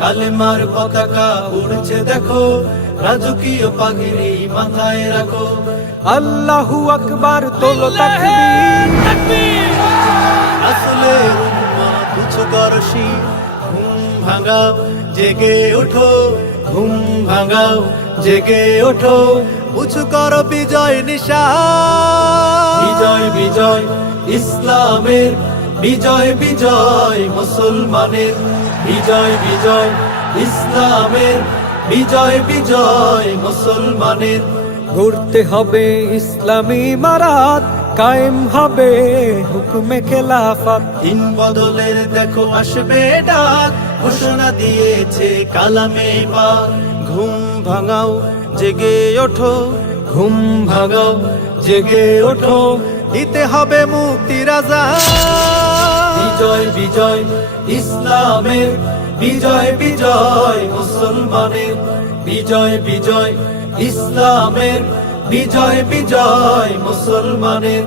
কালেমার পতাকা উড়ছে দেখো, রাজকীয় পাগড়ি মাথায় রাখো। আল্লাহু আকবার, তোলো তাকবীর। রাসূলের উম্মত উঁচু করো শির, ঘুম ভাঙাও জেগে ওঠো, ঘুম ভাঙাও জেগে ওঠো, উঁচু করো বিজয় নিশান। বিজয় বিজয় ইসলামের, বিজয় বিজয় মুসলমানের, বিজয় বিজয় ইসলামের, বিজয় বিজয় মুসলমানের। গড়তে হবে ইসলামী ইমারত, কায়েম হবে হুকুমে খেলাফত। দিন বদলের দেখো আসবে ডাক, ঘোষণা দিয়েছে কালামে পাক। ঘুম ভাঙাও জেগে ওঠো, ঘুম ভাঙাও জেগে ওঠো, দিতে হবে মুক্তির আযান। বিজয় বিজয় ইসলামের, বিজয় বিজয় মুসলমানের, বিজয় বিজয় ইসলামের, বিজয় বিজয় মুসলমানের।